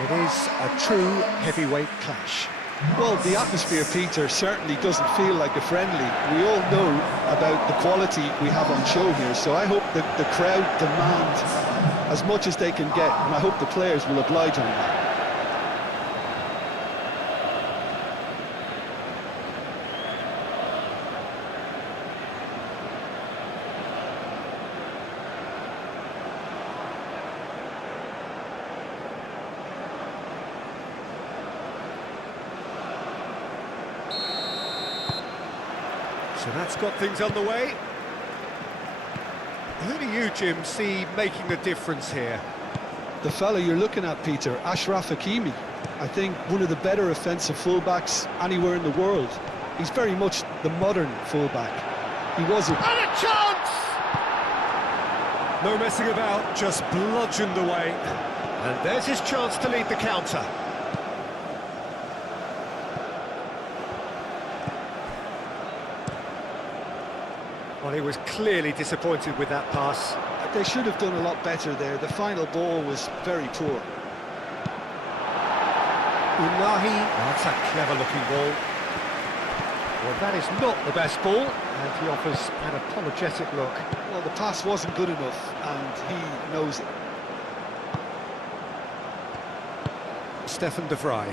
It is a true heavyweight clash. Well, the atmosphere, Peter, certainly doesn't feel like a friendly. We all know about the quality we have on show here, so I hope that the crowd demand as much as they can get, and I hope the players will oblige on that. So that's got things underway. Who do you, Jim, see making the difference here? The fella you're looking at, Peter, Ashraf Hakimi. I think one of the better offensive fullbacks anywhere in the world. He's very much the modern fullback. He was And a chance! No messing about, just bludgeoned away. And there's his chance to lead the counter. Well, he was clearly disappointed with that pass. They should have done a lot better there. The final ball was very poor. Unahi, that's a clever-looking ball. Well, that is not the best ball, and he offers an apologetic look. Well, the pass wasn't good enough, and he knows it. Stefan de Vrij.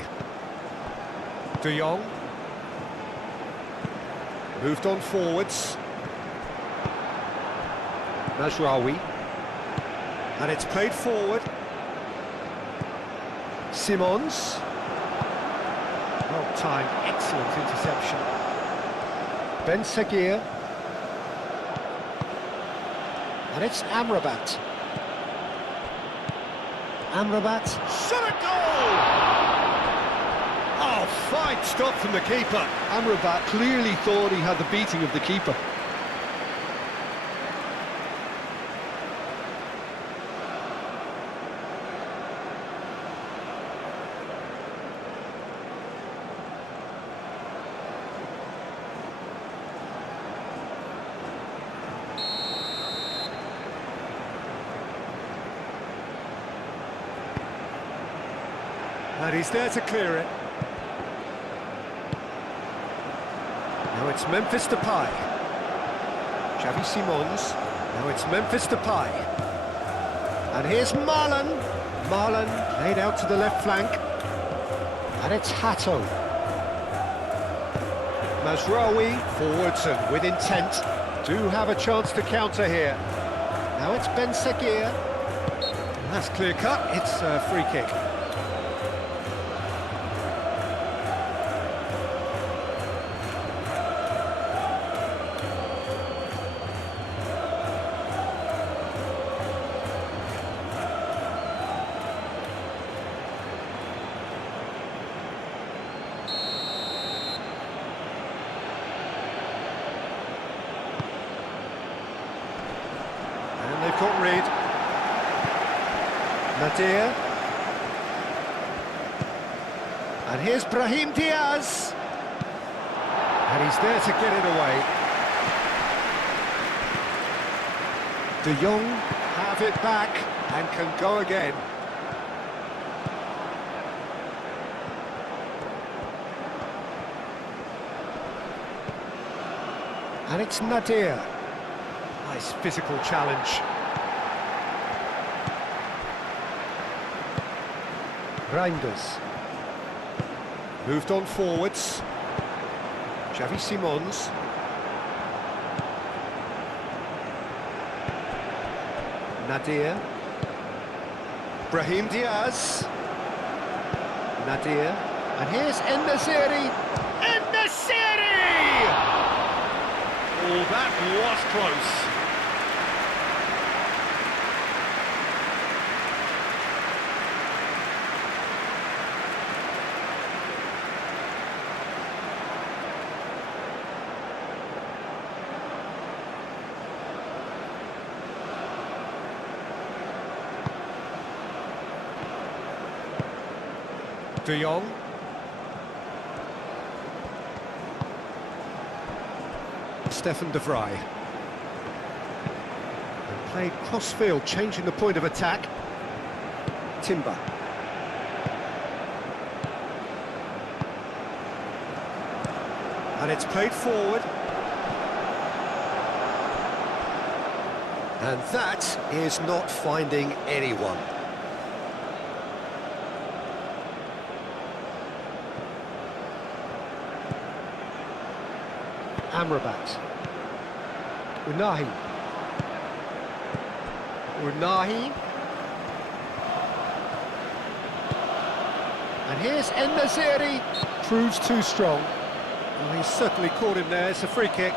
De Jong. Moved on forwards. Mazraoui. And it's played forward. Simons. Well-timed, excellent interception. Ben Seguir. And it's Amrabat. Amrabat. Shot a goal! Oh, fine stop from the keeper. Amrabat clearly thought he had the beating of the keeper. And he's there to clear it. Now it's Memphis Depay. Xavi Simons. Now it's Memphis Depay. And here's Marlon. Marlon laid out to the left flank. And it's Hato. Mazraoui forwards and with intent. Do have a chance to counter here. Now it's Ben Seguir. That's clear cut. It's a free kick. And they've got Reed. Nadir. And here's Brahim Diaz. And he's there to get it away. De Jong have it back and can go again. And it's Nadir. Nice physical challenge. Reinders. Moved on forwards. Xavi Simons. Nadir. Brahim Diaz. Nadir. And here's En-Nesyri. En-Nesyri! Oh, that was close. De Jong. Stefan de Vrij. And played cross-field, changing the point of attack. Timber. And it's played forward. And that is not finding anyone. Amrabat. Unahi. Unahi. And here's En-Nesyri. Proves too strong. Well, he's certainly caught him there. It's a free kick.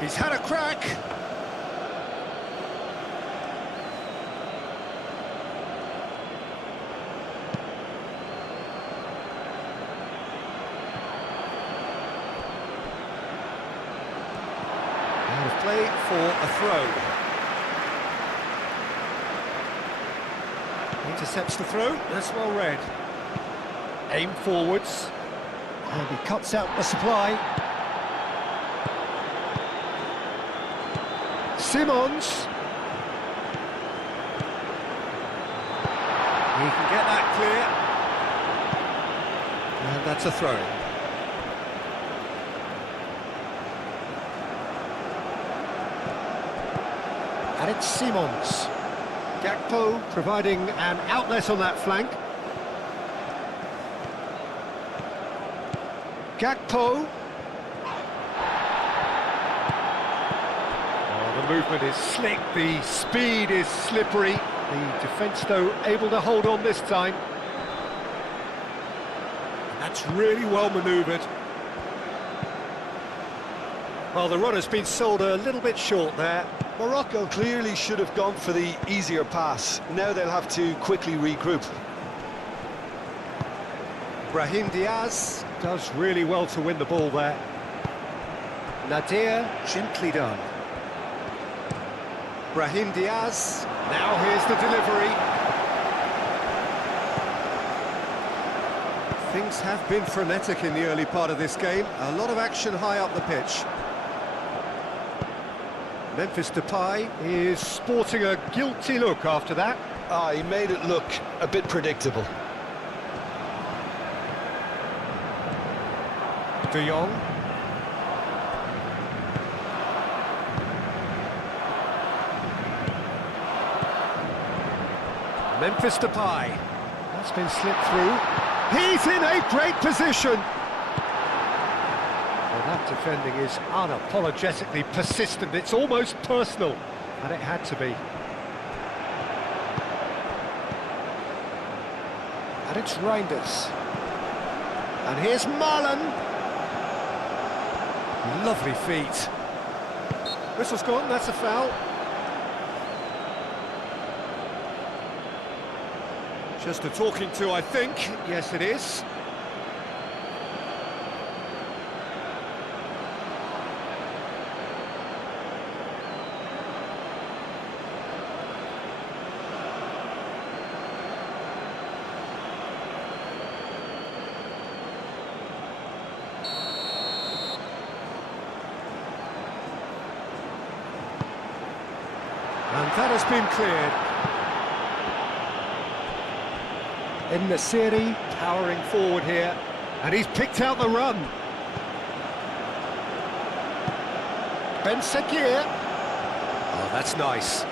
He's had a crack. Out of play for a throw. Intercepts the throw. That's well read. Aim forwards. And he cuts out the supply. Simons. He can get that clear. And that's a throw. And it's Simons. Gakpo providing an outlet on that flank. Gakpo. The movement is slick, the speed is slippery. The defence, though, able to hold on this time. That's really well manoeuvred. Well, the runner's been sold a little bit short there. Morocco clearly should have gone for the easier pass. Now they'll have to quickly regroup. Brahim Diaz does really well to win the ball there. Nadir, gently done. Brahim Diaz, now here's the delivery. Things have been frenetic in the early part of this game. A lot of action high up the pitch. Memphis Depay is sporting a guilty look after that. He made it look a bit predictable. De Jong. Memphis Depay. That's been slipped through. He's in a great position. Well, that defending is unapologetically persistent. It's almost personal, and it had to be. And it's Reinders. And here's Marlon. Lovely feet. Whistle's gone, that's a foul. Just a talking to, I think. Yes, it is. And that has been cleared. En-Nesyri powering forward here, and he's picked out the run. Ben Sakir. Oh, that's nice.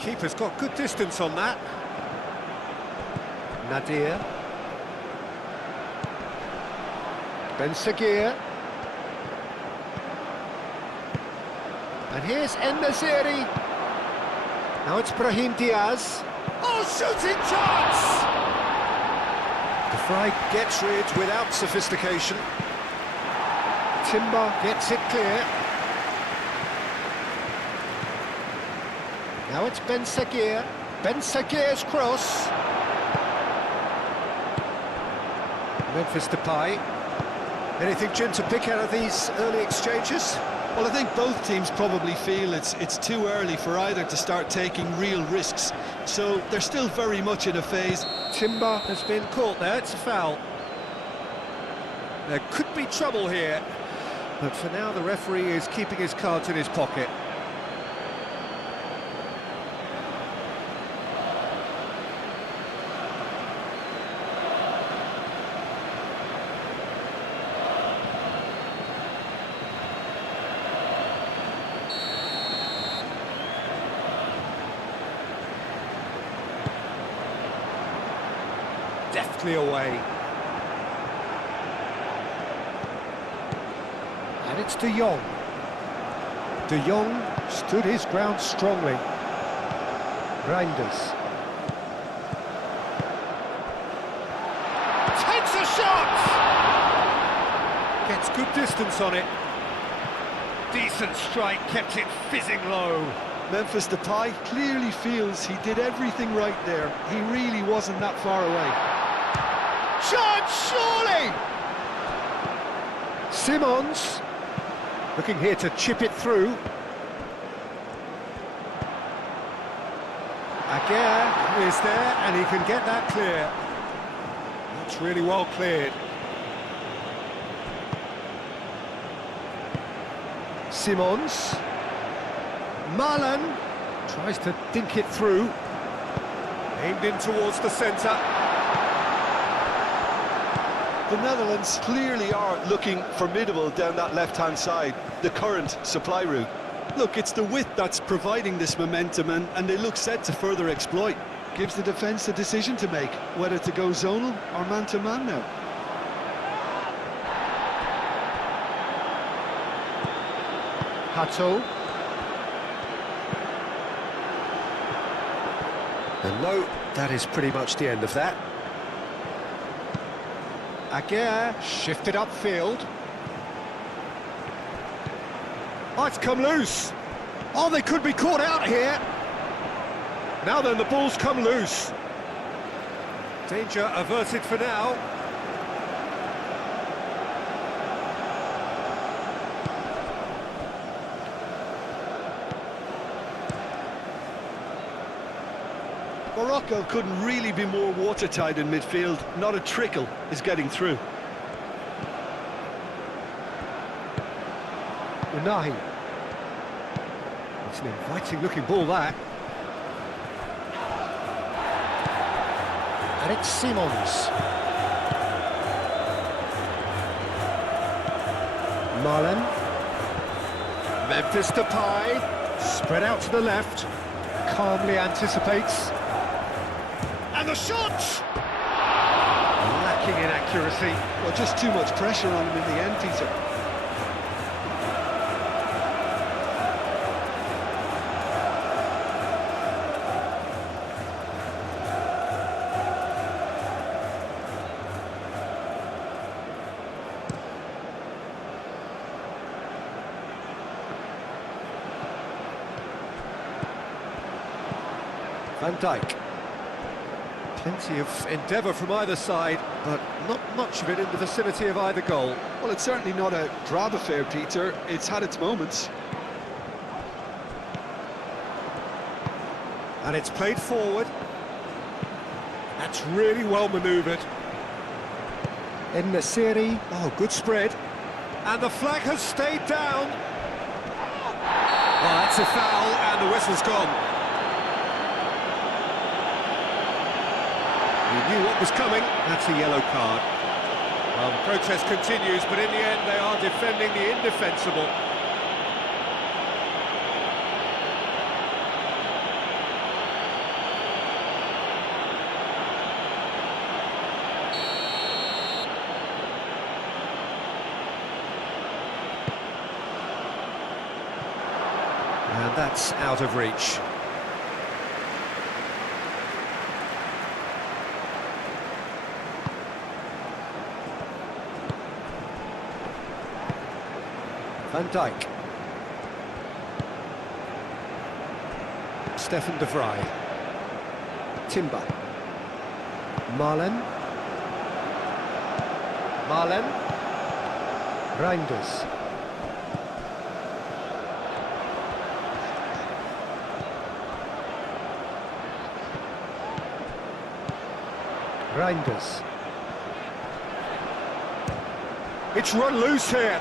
Keeper's got good distance on that. Nadir. Ben Sakir. And here's En-Nesyri. Now it's Brahim Diaz. Oh, shooting chance! The Fry gets rid without sophistication. Timber gets it clear. Now it's Ben Sakir. Ben Sakir's cross. Memphis Depay. Anything, Jim, to pick out of these early exchanges? Well, I think both teams probably feel it's too early for either to start taking real risks. So they're still very much in a phase. Timber has been caught there, it's a foul. There could be trouble here, but for now the referee is keeping his cards in his pocket. Deftly away. And it's De Jong. De Jong stood his ground strongly. Reinders. Takes a shot! Gets good distance on it. Decent strike, kept it fizzing low. Memphis Depay clearly feels he did everything right there. He really wasn't that far away. Chance, surely! Simons looking here to chip it through. Aguirre is there and he can get that clear. That's really well cleared. Simons. Marlon tries to dink it through. Aimed in towards the centre. The Netherlands clearly are looking formidable down that left-hand side, the current supply route. Look, it's the width that's providing this momentum, and they look set to further exploit. Gives the defence a decision to make, whether to go zonal or man-to-man now. Hato. And no, that is pretty much the end of that. Aguirre shifted upfield. Oh, it's come loose. Oh, they could be caught out here. Now then, the ball's come loose. Danger averted for now. Morocco couldn't really be more watertight in midfield. Not a trickle is getting through. Unahi. It's an inviting-looking ball, that. And it's Simons. Marlon. Memphis Depay. Spread out to the left. Calmly anticipates. And the shot! Lacking in accuracy. Well, just too much pressure on him in the end, Peter. Van Dijk. Plenty of endeavour from either side, but not much of it in the vicinity of either goal. Well, it's certainly not a drab affair, Peter. It's had its moments. And it's played forward. That's really well manoeuvred. En-Nesyri. Oh, good spread. And the flag has stayed down. Well, that's a foul, and the whistle's gone. He knew what was coming. That's a yellow card. Well, the protest continues, but in the end they are defending the indefensible. And that's out of reach. Van Dijk. Stefan de Vrij. Timber. Marlon. Marlon. Reinders. Reinders. It's run loose here.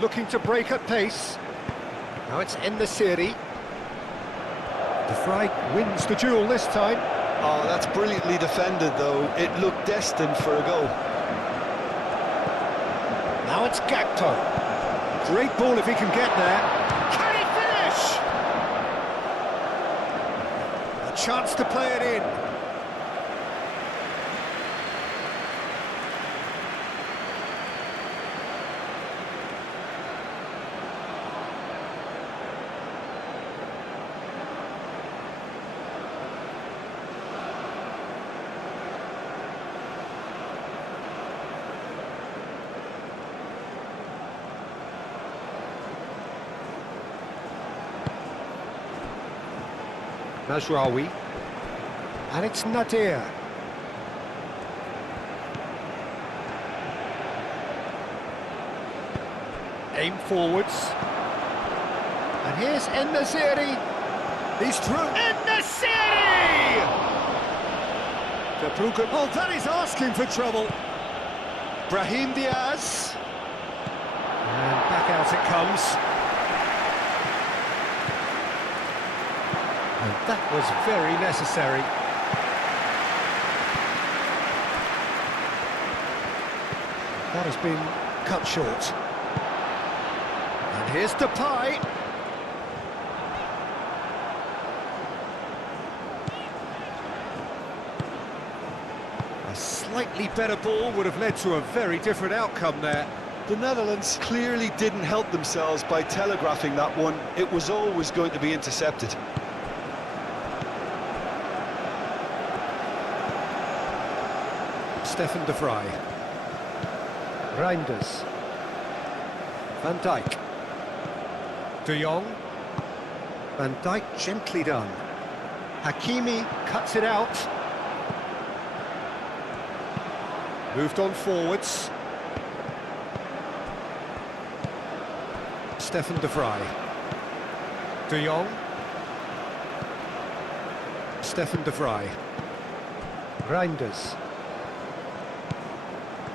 Looking to break at pace. Now it's En-Nesyri. De Vrij wins the duel this time. Oh, that's brilliantly defended, though. It looked destined for a goal. Now it's Gakpo. Great ball if he can get there. Can he finish? A chance to play it in. Mazraoui, and it's Nadir. Aim forwards, and here's En-Nesyri. He's through. En-Nesyri! De Bruyne. Oh, that is asking for trouble. Brahim Diaz, and back out it comes. And that was very necessary. That has been cut short. And here's Depay. A slightly better ball would have led to a very different outcome there. The Netherlands clearly didn't help themselves by telegraphing that one. It was always going to be intercepted. Stefan De Vrij. Reinders. Van Dijk. De Jong. Van Dijk gently done. Hakimi cuts it out. Moved on forwards. Stefan De Vrij. De Jong. Stefan De Vrij. Reinders.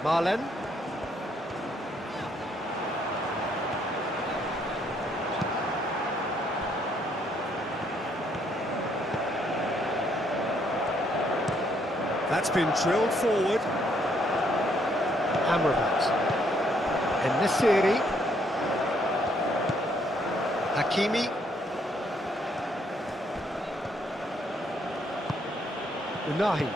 Malen. That's been drilled forward. Amrabat. En-Nesyri. Hakimi. Unahi.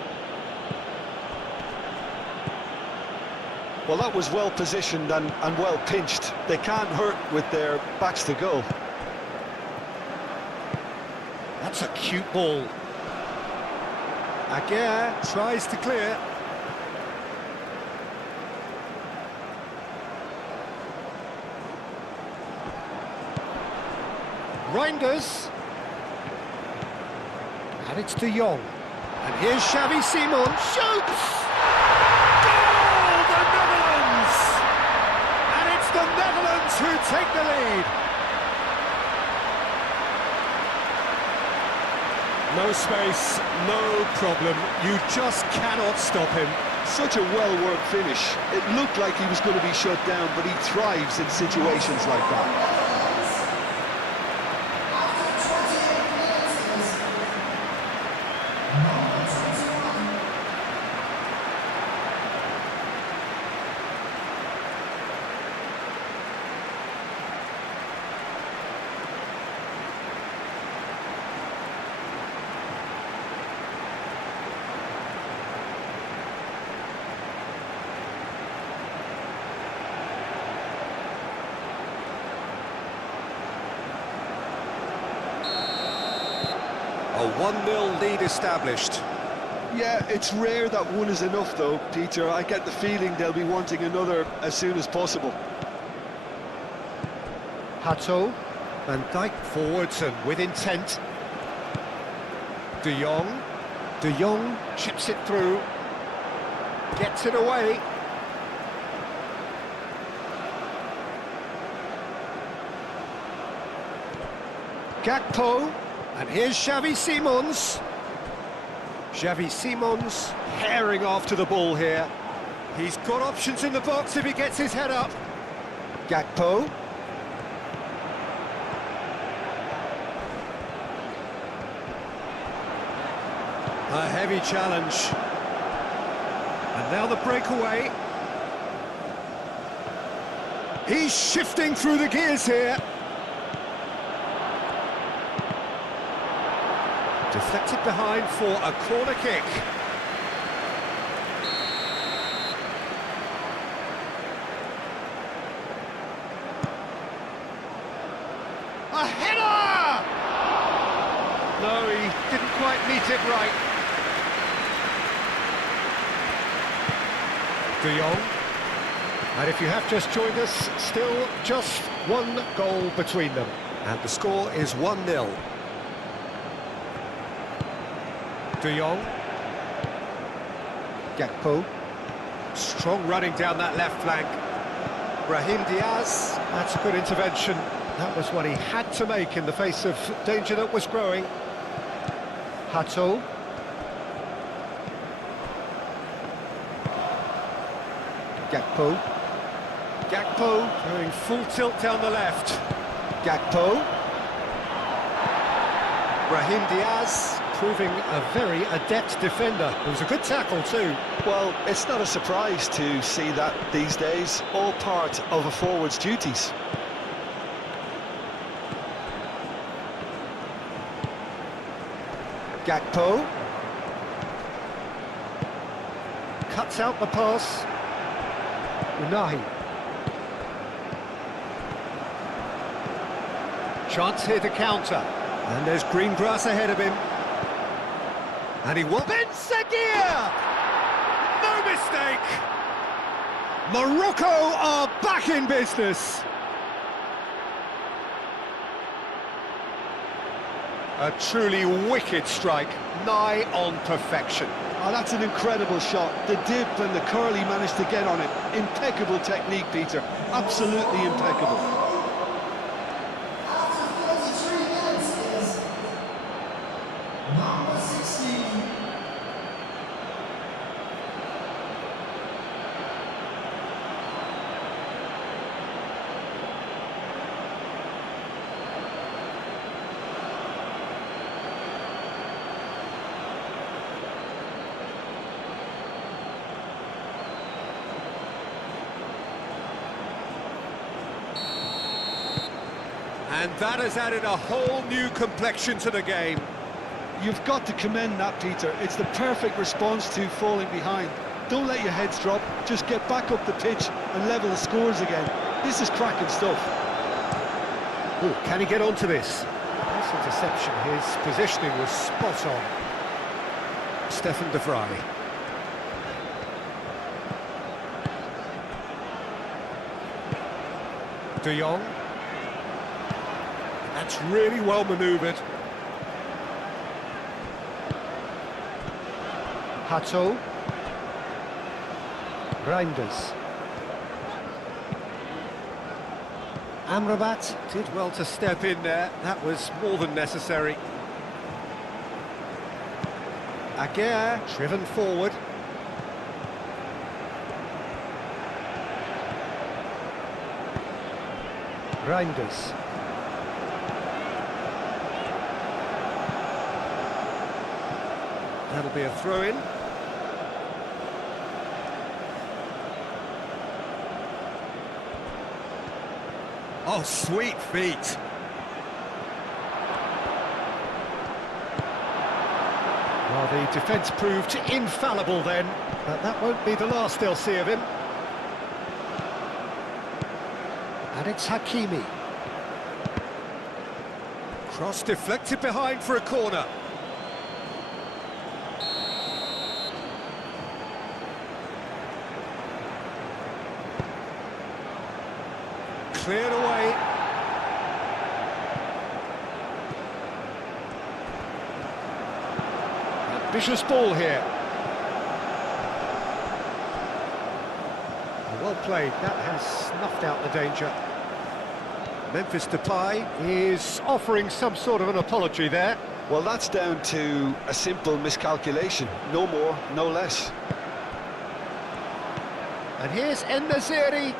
Well, that was well positioned and well pinched. They can't hurt with their backs to goal. That's a cute ball. Aguirre tries to clear. Reinders. And it's De Jong. And here's Xavi Simons. Shoots! Goal! The Netherlands! And it's the Netherlands who take the lead. No space, no problem. You just cannot stop him. Such a well-worked finish. It looked like he was going to be shut down, but he thrives in situations like that. A 1-0 lead established. Yeah, it's rare that one is enough, though, Peter. I get the feeling they'll be wanting another as soon as possible. Hato, Van Dijk forwards and with intent. De Jong, De Jong chips it through, gets it away. Gakpo, and here's Xavi Simons. Xavi Simons herring after the ball here. He's got options in the box if he gets his head up. Gakpo. A heavy challenge. And now the breakaway. He's shifting through the gears here. Deflected behind for a corner kick. A header! No, he didn't quite meet it right. De Jong. And if you have just joined us, still just one goal between them. And the score is 1-0. De Jong. Gakpo. Strong running down that left flank. Brahim Diaz. That's a good intervention. That was what he had to make in the face of danger that was growing. Hato. Gakpo. Gakpo going full tilt down the left. Gakpo. Brahim Diaz proving a very adept defender. It was a good tackle too. Well, it's not a surprise to see that these days, all part of a forward's duties. Gakpo. Cuts out the pass. Unahi. Chance here to counter. And there's green grass ahead of him. And he will... Ben Seguir! No mistake! Morocco are back in business. A truly wicked strike, nigh on perfection. Oh, that's an incredible shot. The dip and the curl he managed to get on it. Impeccable technique, Peter. Absolutely impeccable. Number 16. And that has added a whole new complexion to the game. You've got to commend that, Peter. It's the perfect response to falling behind. Don't let your heads drop. Just get back up the pitch and level the scores again. This is cracking stuff. Ooh, can he get onto this? Nice interception. His positioning was spot on. Stefan de Vrij. De Jong. That's really well manoeuvred. Hato. Reinders. Amrabat did well to step in there. That was more than necessary. Aguirre driven forward. Reinders. That'll be a throw-in. Oh, sweet feet. Well, the defence proved infallible then, but that won't be the last they'll see of him. And it's Hakimi. Cross deflected behind for a corner. Cleared away. And Ambitious ball here. Well played, that has snuffed out the danger. Memphis Depay is offering some sort of an apology there. Well, that's down to a simple miscalculation. No more, no less. And here's En-Nesyri.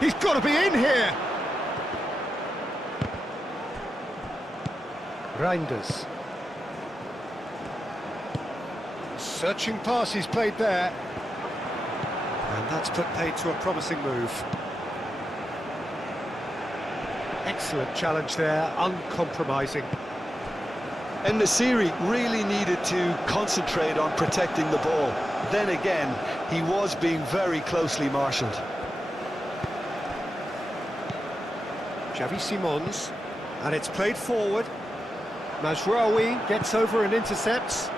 He's got to be in here! Reinders. Searching pass he's played there. And that's put paid to a promising move. Excellent challenge there, uncompromising. En-Nesyri really needed to concentrate on protecting the ball. Then again, he was being very closely marshalled. Xavi Simons, and it's played forward. Mazraoui gets over and intercepts.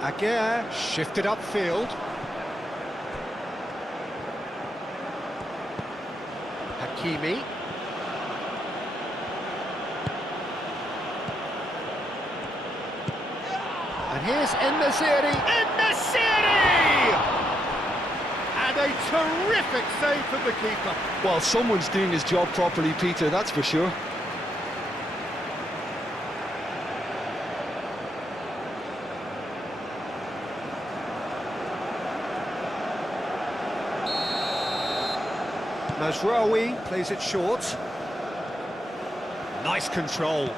Aguirre shifted upfield. Hakimi. And here's En-Nesyri. En-Nesyri! And a terrific save from the keeper. Well, someone's doing his job properly, Peter, that's for sure. Mazraoui plays it short. Nice control.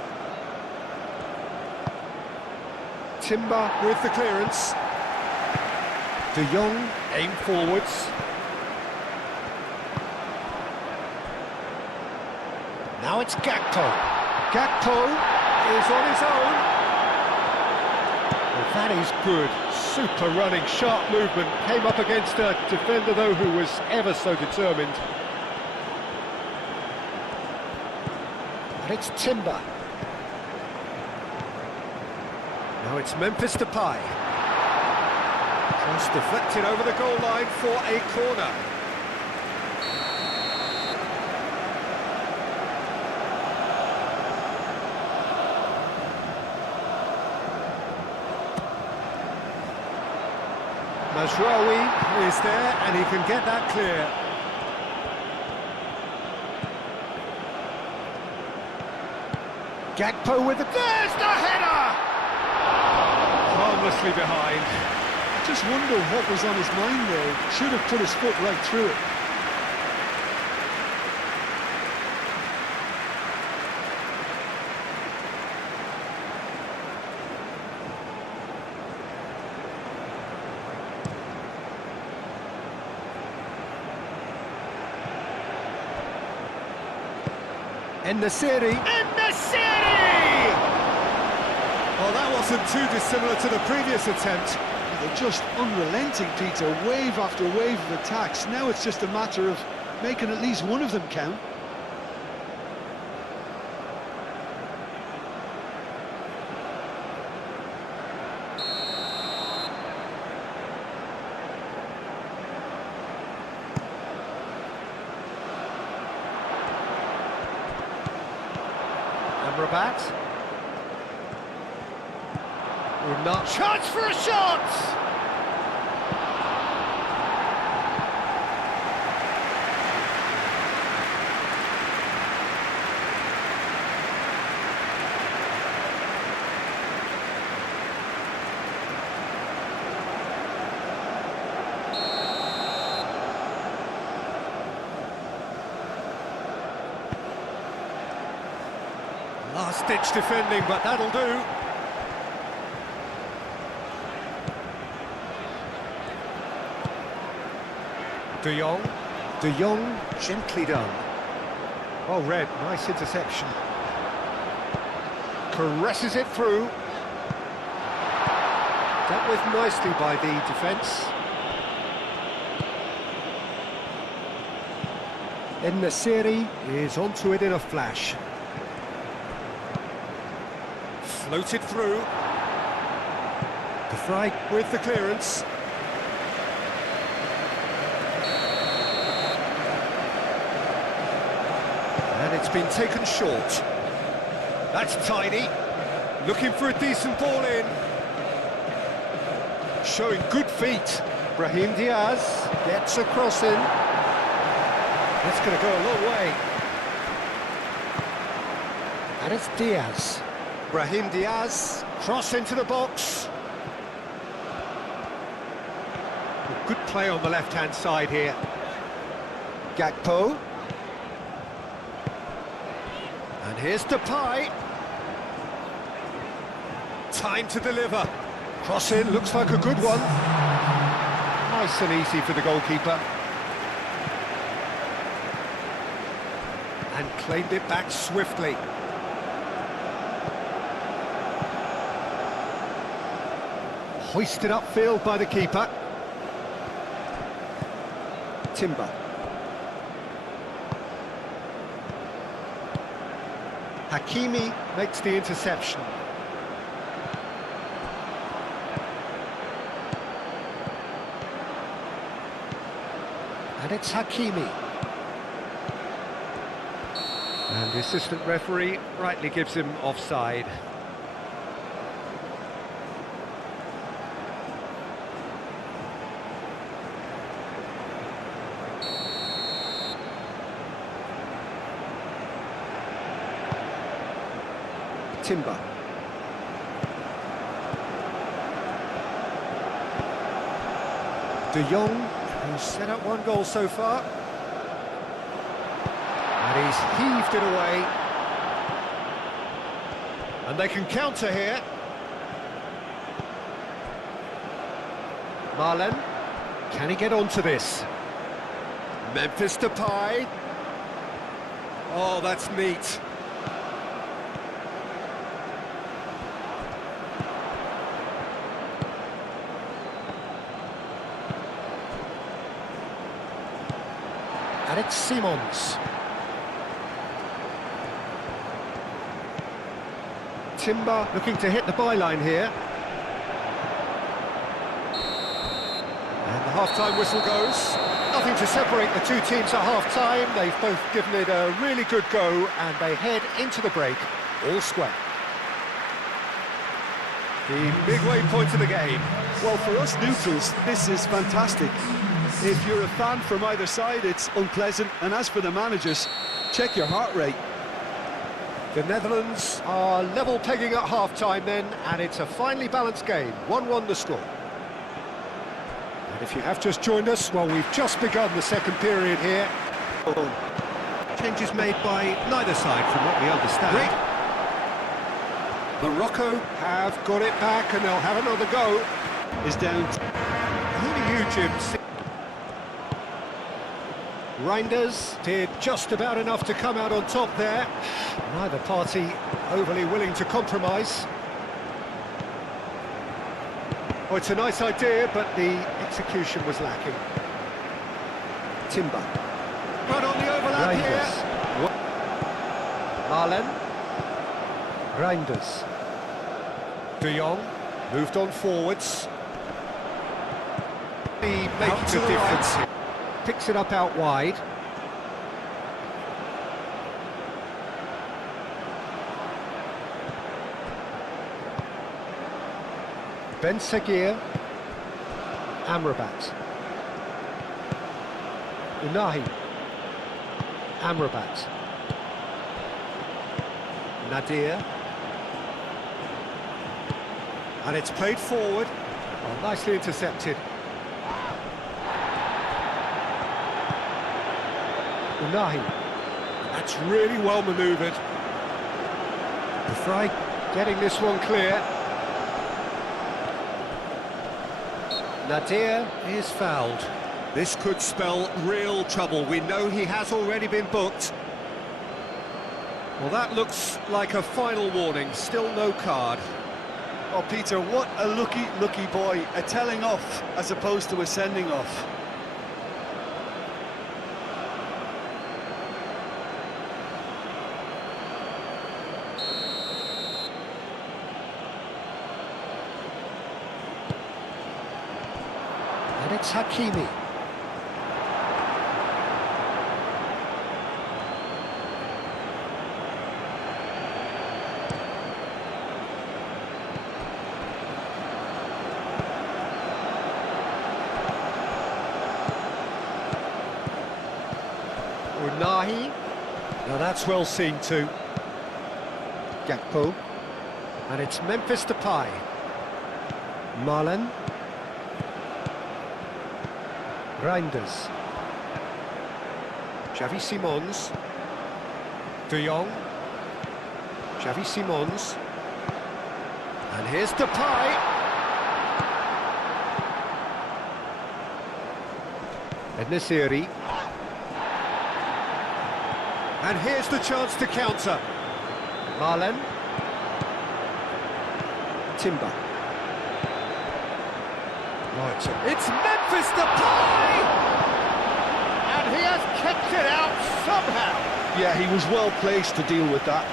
Timber with the clearance. De Jong aim forwards. Now it's Gakpo. Gakpo is on his own. Well, that is good. Super running, sharp movement. Came up against a defender, though, who was ever so determined. And it's Timber. Now it's Memphis Depay. Cross deflected over the goal line for a corner. Mazraoui is there and he can get that clear. Gakpo with the... There's the header! Harmlessly behind. Just wonder what was on his mind there. Should have put his foot right through it. En-Nesyri. En-Nesyri! Well, that wasn't too dissimilar to the previous attempt. They're just unrelenting, Peter. Wave after wave of attacks. Now it's just a matter of making at least one of them count. Rabat. Not chance for a shot! Last-ditch defending, but that'll do. De Jong. De Jong, gently done. Well read, nice interception. Caresses it through. Dealt with nicely by the defence. En-Nesyri is onto it in a flash. Floated through. De Vrij with the clearance. And And it's been taken short. That's tidy. Looking for a decent ball in. Showing good feet. Brahim Diaz gets a cross in. That's going to go a long way. And it's Diaz. Brahim Diaz, cross into the box. Good play on the left-hand side here. Gakpo. And here's Depay. Time to deliver. Cross in, looks like a good one. Nice and easy for the goalkeeper. And claimed it back swiftly. Hoisted upfield by the keeper. Timber. Hakimi makes the interception. And it's Hakimi. And the assistant referee rightly gives him offside. Timber. De Jong, who's set up one goal so far. And he's heaved it away. And they can counter here. Marlen, can he get onto this? Memphis Depay. Oh, that's neat. And it's Simons. Timber looking to hit the byline here. And the half-time whistle goes. Nothing to separate the two teams at half-time. They've both given it a really good go, and they head into the break all square. The midway point of the game. Well, for us neutrals, this is fantastic. If you're a fan from either side, it's unpleasant. And as for the managers, check your heart rate. The Netherlands are level pegging at half-time then, and it's a finely balanced game. 1-1 the score. And if you have just joined us, well, we've just begun the second period here. Changes made by neither side, from what we understand. Morocco have got it back, and they'll have another go. Is down. Who are you, Jim? Reinders did just about enough to come out on top there. Neither party overly willing to compromise. Oh, it's a nice idea, but the execution was lacking. Timber. Right on the overlap here. Marlen. Reinders. De Jong moved on forwards. He makes a difference. Picks it up out wide. Ben Seguir. Amrabat. Unahi. Amrabat. Nadir. And it's played forward. Oh, nicely intercepted. Unahi. That's really well manoeuvred. The Fry getting this one clear. Nadir is fouled. This could spell real trouble. We know he has already been booked. Well, that looks like a final warning. Still no card. Oh, Peter, what a lucky boy. A telling off as opposed to a sending off. And it's Hakimi. Now that's well seen too. Gakpo. And it's Memphis Depay. Marlon. Reinders. Xavi Simons. De Jong. Xavi Simons. And here's Depay. Ednesiri. And here's the chance to counter. Marlon. Timber. Right, it's Memphis Depay! And he has kept it out somehow. Yeah, he was well placed to deal with that.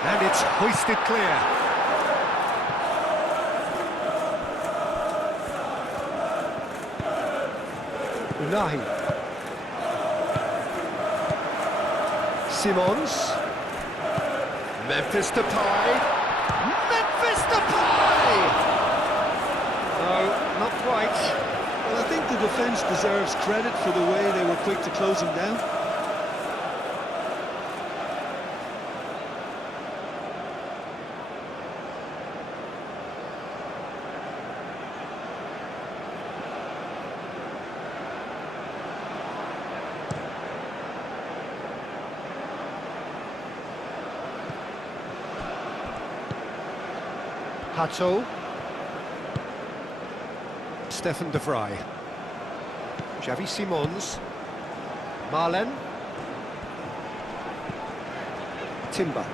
And it's hoisted clear. Unahi. Simons. Memphis Depay. Memphis Depay! No, not quite. Well, I think the defence deserves credit for the way they were quick to close him down. Hato. Stefan de Vrij. Xavi Simons. Marlon. Timber.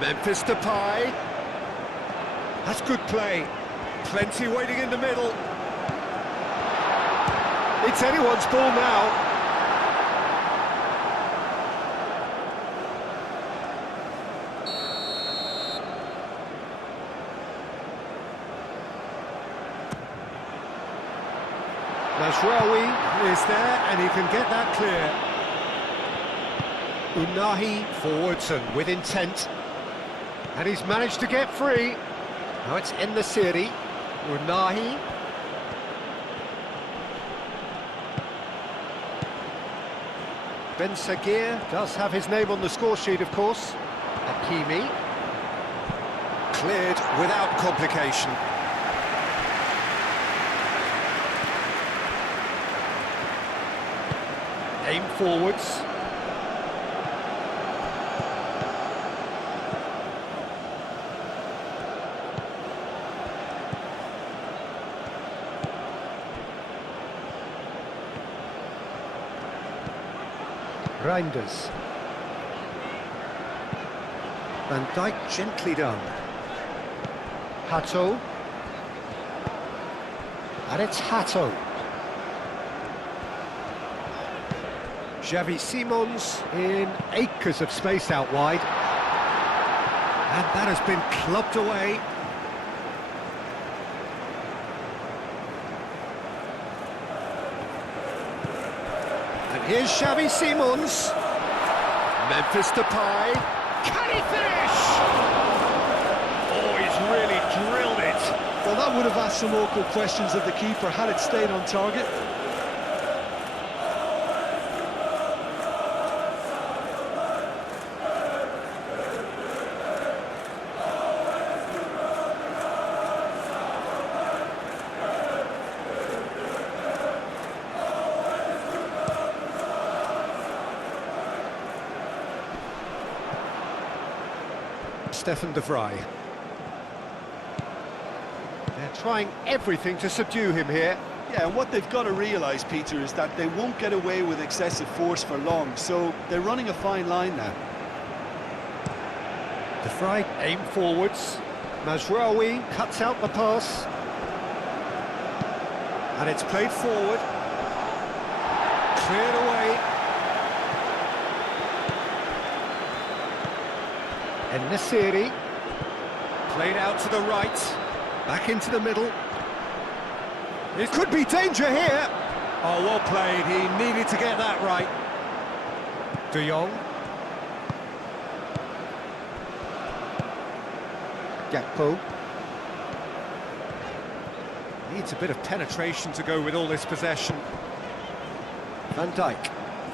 Memphis Depay. That's good play. Plenty waiting in the middle. It's anyone's ball now. Mazraoui is there, and he can get that clear. Unahi forwards and with intent. And he's managed to get free. Now it's En-Nesyri. Unahi. Ben Sagir does have his name on the score sheet, of course. Hakimi. Cleared without complication. Aim forwards. Reinders. Van Dijk gently done. Hato. And it's Hato. Xavi Simons in acres of space out wide. And that has been clubbed away. And here's Xavi Simons. Memphis Depay. Can he finish? Oh, he's really drilled it. Well, that would have asked some awkward questions of the keeper had it stayed on target. Stefan de Vrij. They're trying everything to subdue him here. Yeah, and what they've got to realise, Peter, is that they won't get away with excessive force for long, so they're running a fine line now. De Vrij aim forwards. Mazraoui cuts out the pass. And it's played forward. Cleared away. En-Nesyri. Played out to the right. Back into the middle. It could be danger here. Oh, well played. He needed to get that right. De Jong. Gakpo. Needs a bit of penetration to go with all this possession. Van Dijk.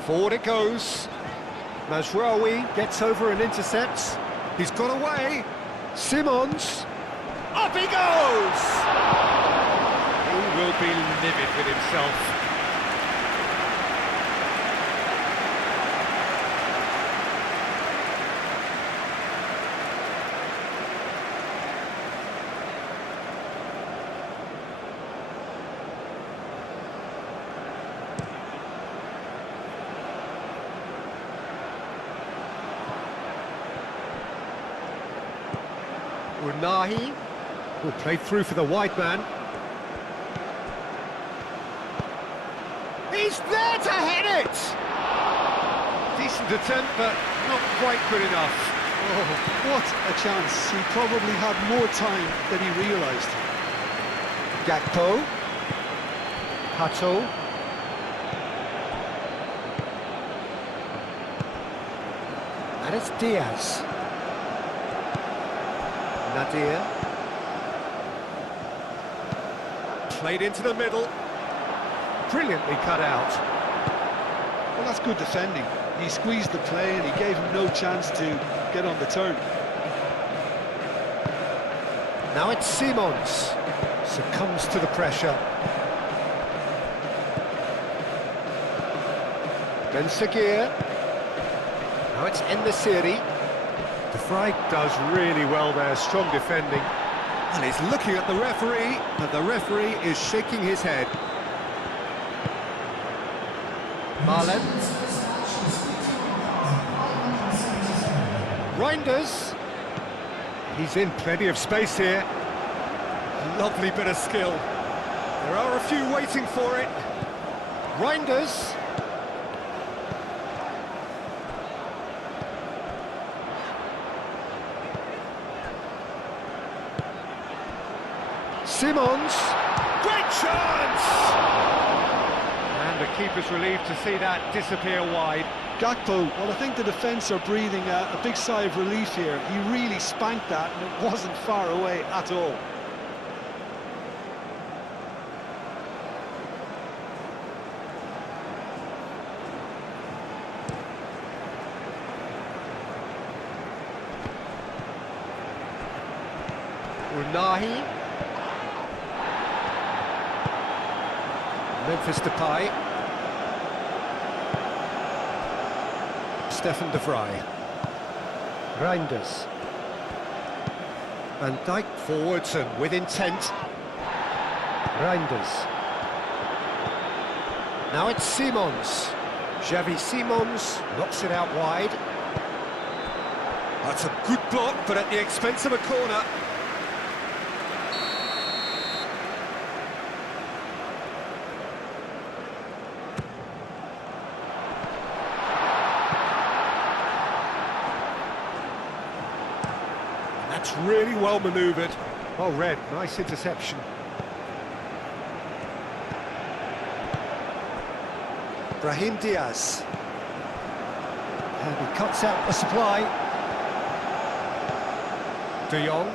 Forward it goes. Mazraoui gets over and intercepts. He's got away. Simons. Up he goes! He will be livid with himself. Unahi will play through for the wide man. He's there to hit it! Decent attempt, but not quite good enough. Oh, what a chance. He probably had more time than he realised. Gakpo. Hato. And it's Diaz. Nadir. Played into the middle. Brilliantly cut out. Well, that's good defending. He squeezed the play and he gave him no chance to get on the turn. Now it's Simons. Succumbs to the pressure. Ben Seguir. Now it's En-Nesyri. De Vrij does really well there, strong defending. And he's looking at the referee, and the referee is shaking his head. Marlen. Reinders. He's in plenty of space here. Lovely bit of skill. There are a few waiting for it. Reinders. Simons. Great chance! And the keeper's relieved to see that disappear wide. Gakpo, well, I think the defence are breathing a big sigh of relief here. He really spanked that and it wasn't far away at all. Unahi. Memphis Depay. Stefan De Vrij. Reinders. Van Dijk forwards and with intent. Reinders. Now it's Simons. Xavi Simons knocks it out wide. That's a good block, but at the expense of a corner. That's really well manoeuvred. Well read, nice interception. Brahim Diaz. And he cuts out the supply. De Jong.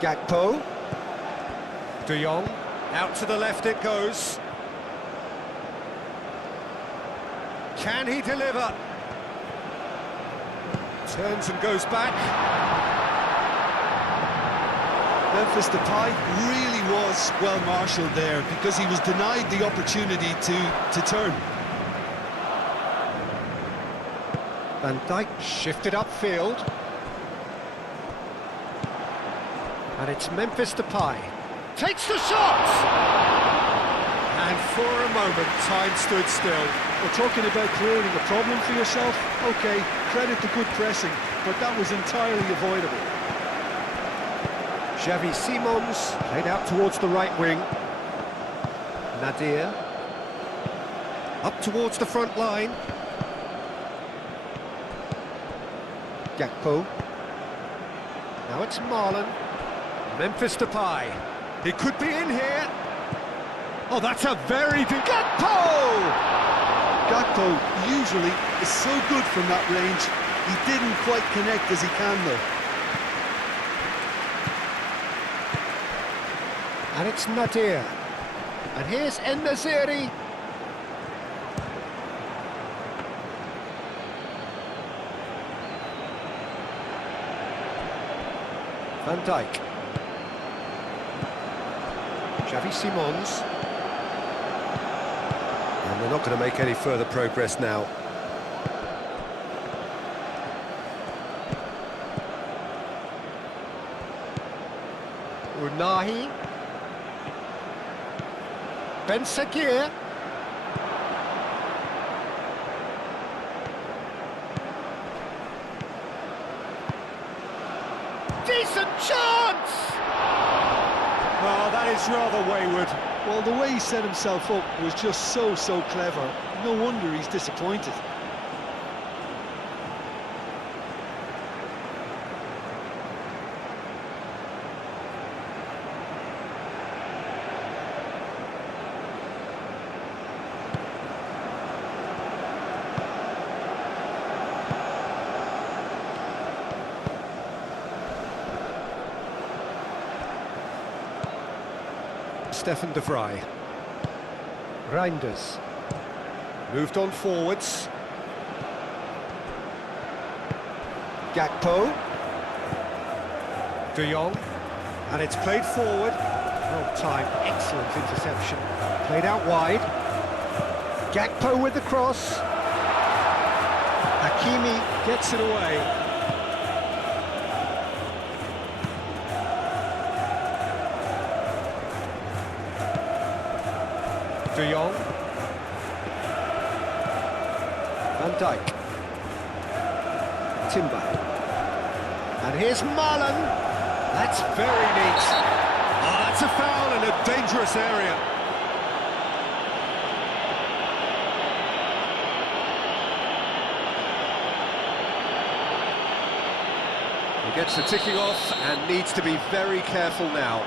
Gakpo. De Jong. Out to the left it goes. Can he deliver? Turns and goes back. Memphis Depay really was well marshalled there because he was denied the opportunity to turn. Van Dijk shifted upfield. And it's Memphis Depay. Takes the shot! And for a moment, time stood still. We're talking about creating a problem for yourself. OK, credit the good pressing, but that was entirely avoidable. Xavi Simons played out towards the right wing. Nadir. Up towards the front line. Gakpo. Now it's Marlon. Memphis Depay. He could be in here. Oh, that's a very big... Gakpo! Gakpo usually is so good from that range. He didn't quite connect as he can though. And it's Nadir. And here's En-Nesyri. Van Dijk. Xavi Simons. And they're not going to make any further progress now. Unahi. Ben Sekir. Decent chance! Oh, that is rather wayward. Well, the way he set himself up was just so clever. No wonder he's disappointed. Stefan de Vrij. Reinders. Moved on forwards. Gakpo. De Jong. And it's played forward. Well timed, excellent interception. Played out wide. Gakpo with the cross. Hakimi gets it away. De Jong. Van Dijk. Timber. And here's Marlon. That's very neat. Oh, that's a foul in a dangerous area. He gets the ticking off and needs to be very careful now.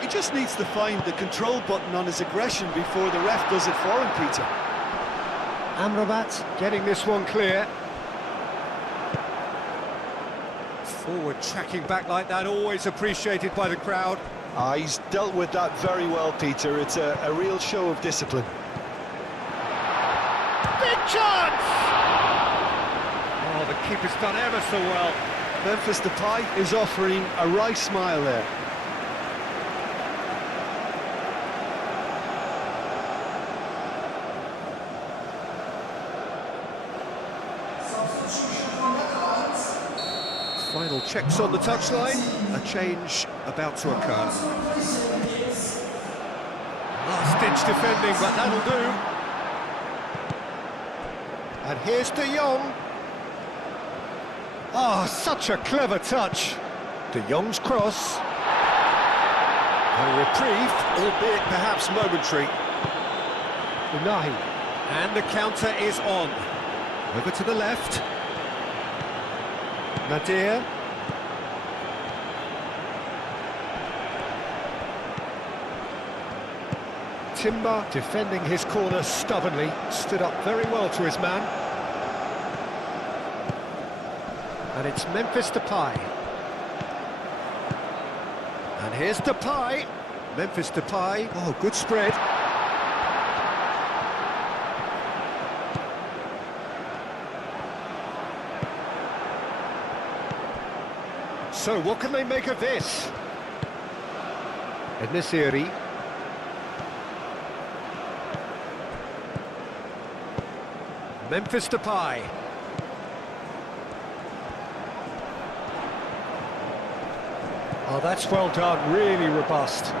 He just needs to find the control button on his aggression before the ref does it for him, Peter. Amrabat getting this one clear. Forward tracking back like that, always appreciated by the crowd. He's dealt with that very well, Peter. It's a real show of discipline. Big chance! Oh, the keeper's done ever so well. Memphis Depay is offering a wry smile there. Final checks on the touchline. A change about to occur. Last-ditch defending, but that'll do. And here's De Jong. Oh, such a clever touch. De Jong's cross. A reprieve, albeit perhaps momentary. Unahi. And the counter is on. Over to the left. Nadir. Timber defending his corner stubbornly, stood up very well to his man. And it's Memphis Depay. And here's Depay. Memphis Depay. Oh, good spread. So, what can they make of this? En-Nesyri. Memphis Depay. Oh, that's well done, really robust.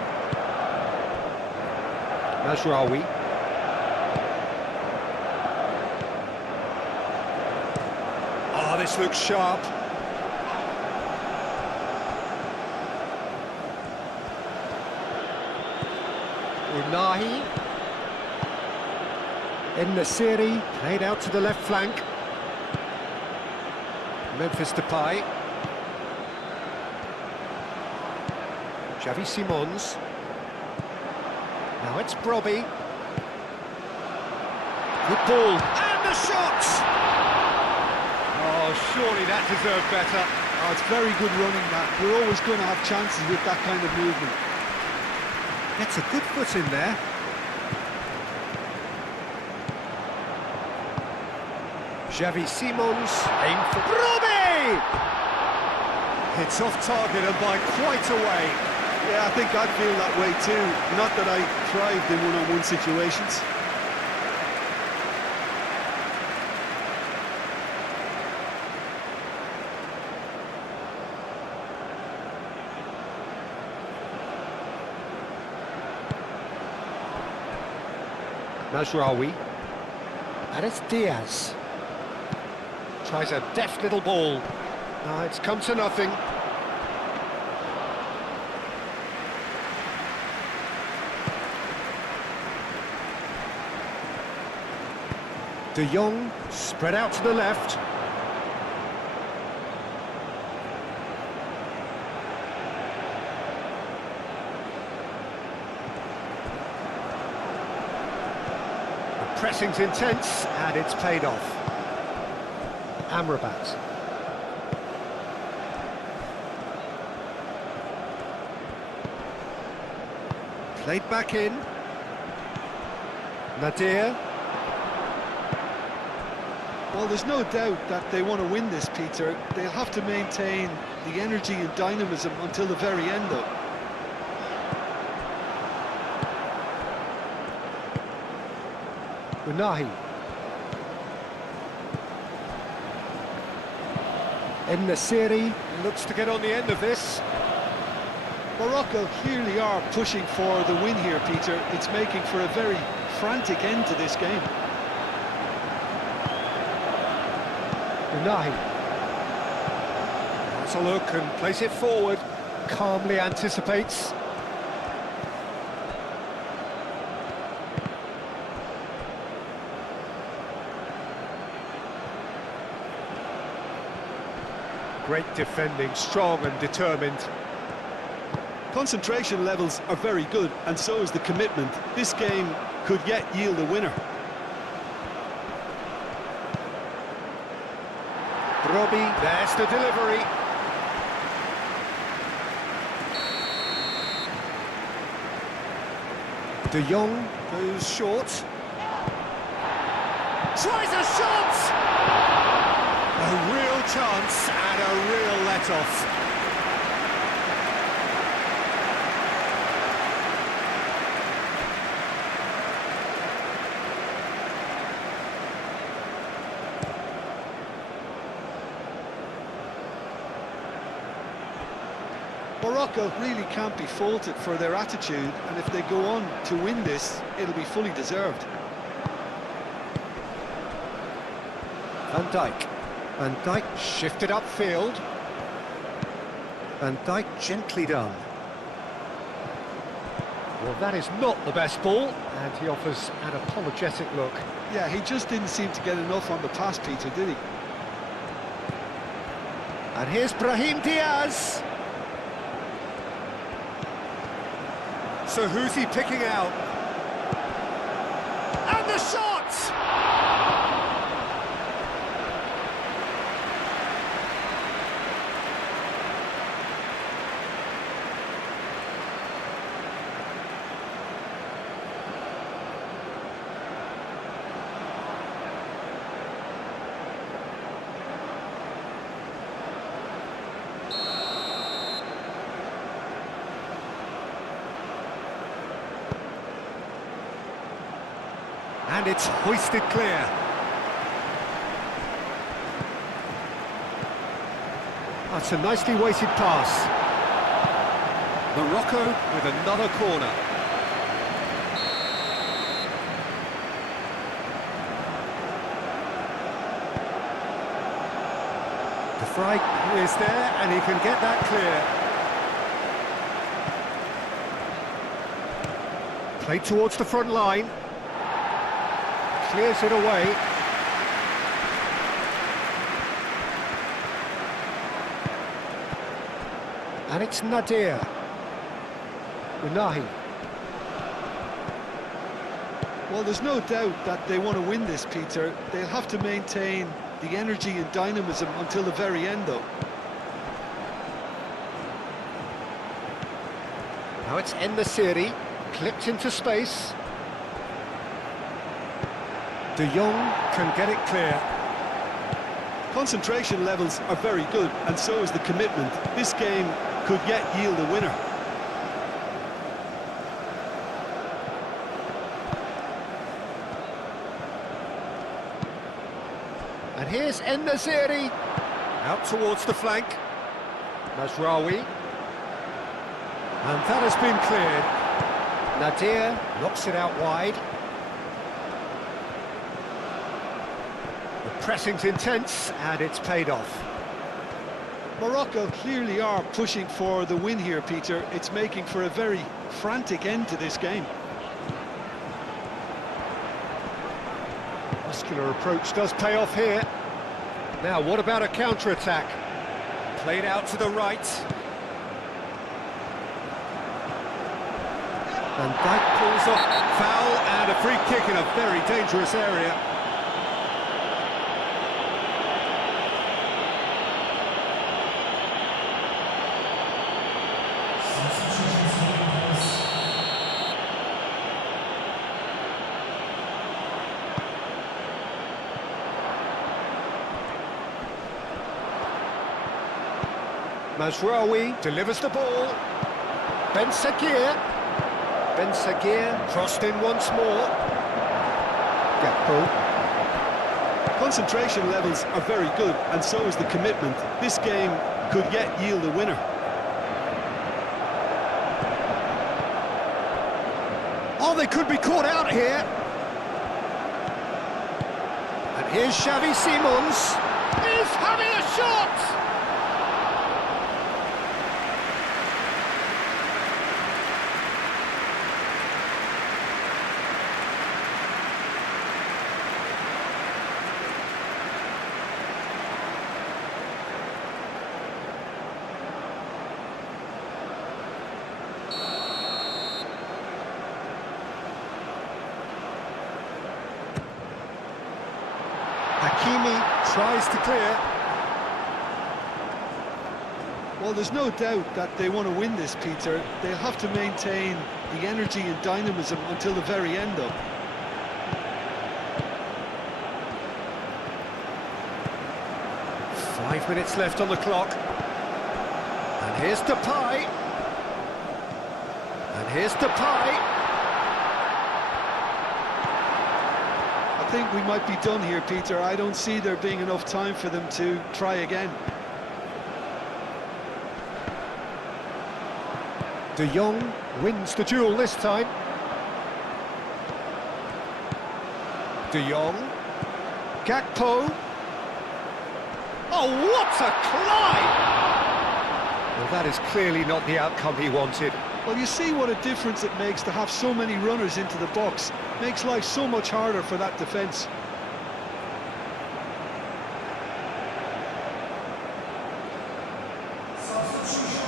Mazraoui. Oh, this looks sharp. Unahi. En-Nesyri played out to the left flank. Memphis Depay. Xavi Simons. Now it's Brobbey. Good ball. And the shot! Oh, surely that deserved better. Oh, it's very good running, that. You're always going to have chances with that kind of movement. Gets a good foot in there. Xavi Simons, aim for Brobbey! It's off target and by quite a way. Yeah, I think I'd feel that way too. Not that I thrived in one-on-one situations. Mazraoui. And it's Diaz. Tries a deft little ball. It's come to nothing. De Jong, spread out to the left. The pressing's intense, and it's paid off. Amrabat. Played back in. Nadir. Well, there's no doubt that they want to win this, Peter. They'll have to maintain the energy and dynamism until the very end, though. Unahi. En-Nesyri looks to get on the end of this. Morocco clearly are pushing for the win here, Peter. It's making for a very frantic end to this game. Unahi. Has a look and plays it forward. Calmly anticipates. Great defending, strong and determined. Concentration levels are very good, and so is the commitment. This game could yet yield a winner. Brobbey, there's the delivery. De Jong goes short. Tries a shot! A real chance and a real let-off. Morocco really can't be faulted for their attitude, and if they go on to win this, it'll be fully deserved. Van Dijk. Van Dijk shifted upfield. Van Dijk gently done. Well, that is not the best ball, and he offers an apologetic look. Yeah, he just didn't seem to get enough on the pass, Peter, did he? And here's Brahim Diaz. So who's he picking out? And the shot! And it's hoisted clear. That's a nicely weighted pass. Morocco with another corner. De Vrij is there and he can get that clear. Played towards the front line. Clears it away. And it's Nadir. Unahi. Well, there's no doubt that they want to win this, Peter. They'll have to maintain the energy and dynamism until the very end, though. Now it's En-Nesyri, clipped into space. De Jong can get it clear. Concentration levels are very good, and so is the commitment. This game could yet yield a winner. And here's En-Nesyri, out towards the flank. Mazraoui. And that has been cleared. Nadir knocks it out wide. The pressing's intense, and it's paid off. Morocco clearly are pushing for the win here, Peter. It's making for a very frantic end to this game. Muscular approach does pay off here. Now, what about a counter-attack? Played out to the right. And that pulls off. Foul and a free kick in a very dangerous area. Mazraoui delivers the ball. Ben Sagir. Ben Sagir crossed in once more. Gakpo. Concentration levels are very good, and so is the commitment. This game could yet yield a winner. Oh, they could be caught out here. And here's Xavi Simons. He's having a shot! Hakimi tries to clear. Well, there's no doubt that they want to win this, Peter. They'll have to maintain the energy and dynamism until the very end, though. Five minutes left on the clock. And here's Depay. And here's Depay. I think we might be done here, Peter. I don't see there being enough time for them to try again. De Jong wins the duel this time. De Jong. Gakpo. Oh, what a climb! Well, that is clearly not the outcome he wanted. Well, you see what a difference it makes to have so many runners into the box. Makes life so much harder for that defence.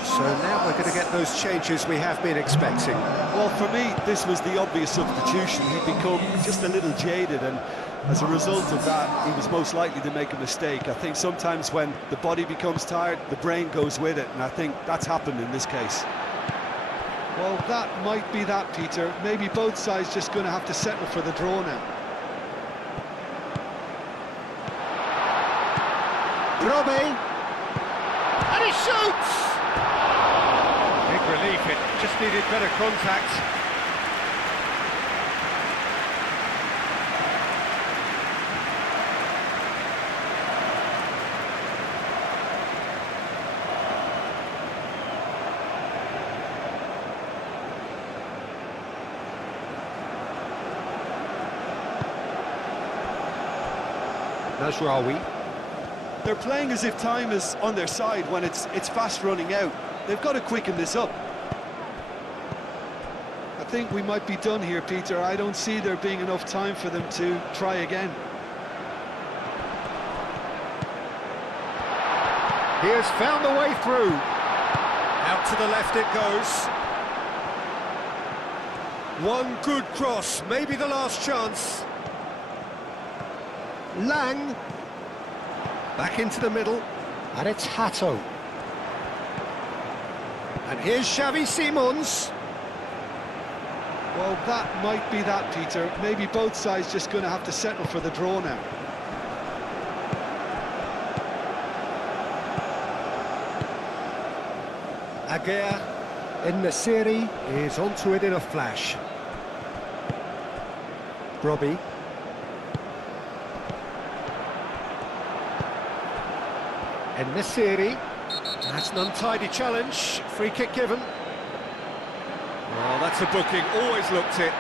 So now we're going to get those changes we have been expecting. Well, for me, this was the obvious substitution. He'd become just a little jaded, and as a result of that, he was most likely to make a mistake. I think sometimes when the body becomes tired, the brain goes with it, and I think that's happened in this case. Well, that might be that, Peter. Maybe both sides just going to have to settle for the draw now. Robbie. And he shoots! Big relief, it just needed better contact. Mazraoui. They're playing as if time is on their side when it's fast running out. They've got to quicken this up. I think we might be done here, Peter. I don't see there being enough time for them to try again. He has found the way through. Out to the left it goes. One good cross, maybe the last chance. Lang. Back into the middle. And it's Hato. And here's Xavi Simons. Well, that might be that, Peter. Maybe both sides just going to have to settle for the draw now. Aguirre in the series is onto it in a flash. Robbie. In the series, that's an untidy challenge. Free kick given. Oh, that's a booking. Always looked it.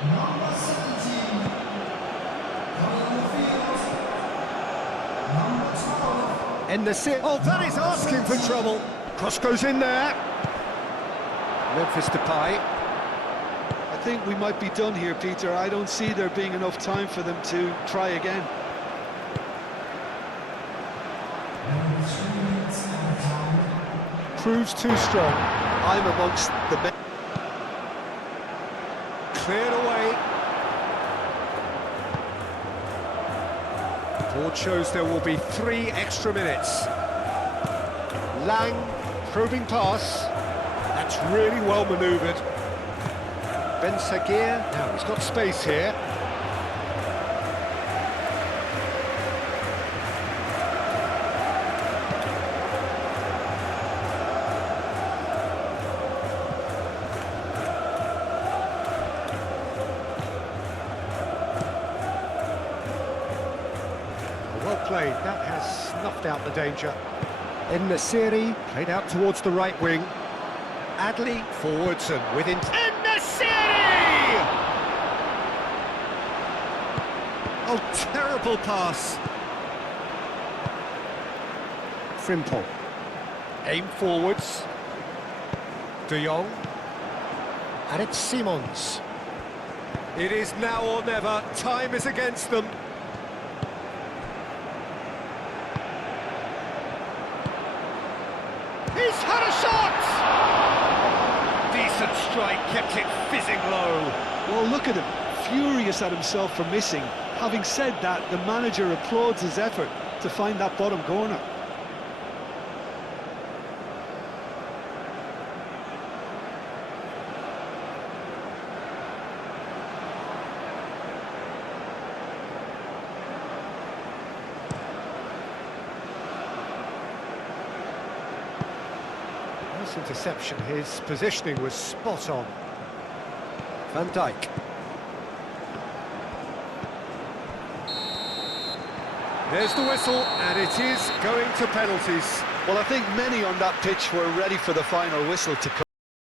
Number 17, coming on the field, number 12. In the sit. Oh, that is asking for trouble. Cross goes in there. Memphis Depay. I think we might be done here, Peter. I don't see there being enough time for them to try again. Proves too strong. I'm amongst the best. Cleared away. Board shows there will be 3 extra minutes. Lang, probing pass. That's really well manoeuvred. Ben Saguier, now he's got space here. Well played, that has snuffed out the danger. In the series, played out towards the right wing. Adley forwards and within... In the series! Oh, terrible pass. Frimpong. Aim forwards. De Jong. And it's Simons. It is now or never. Time is against them. He's had a shot! Decent strike, kept it fizzing low. Well, look at him, furious at himself for missing. Having said that, the manager applauds his effort to find that bottom corner. Nice interception, his positioning was spot on. Van Dijk. There's the whistle, and it is going to penalties. Well, I think many on that pitch were ready for the final whistle to come.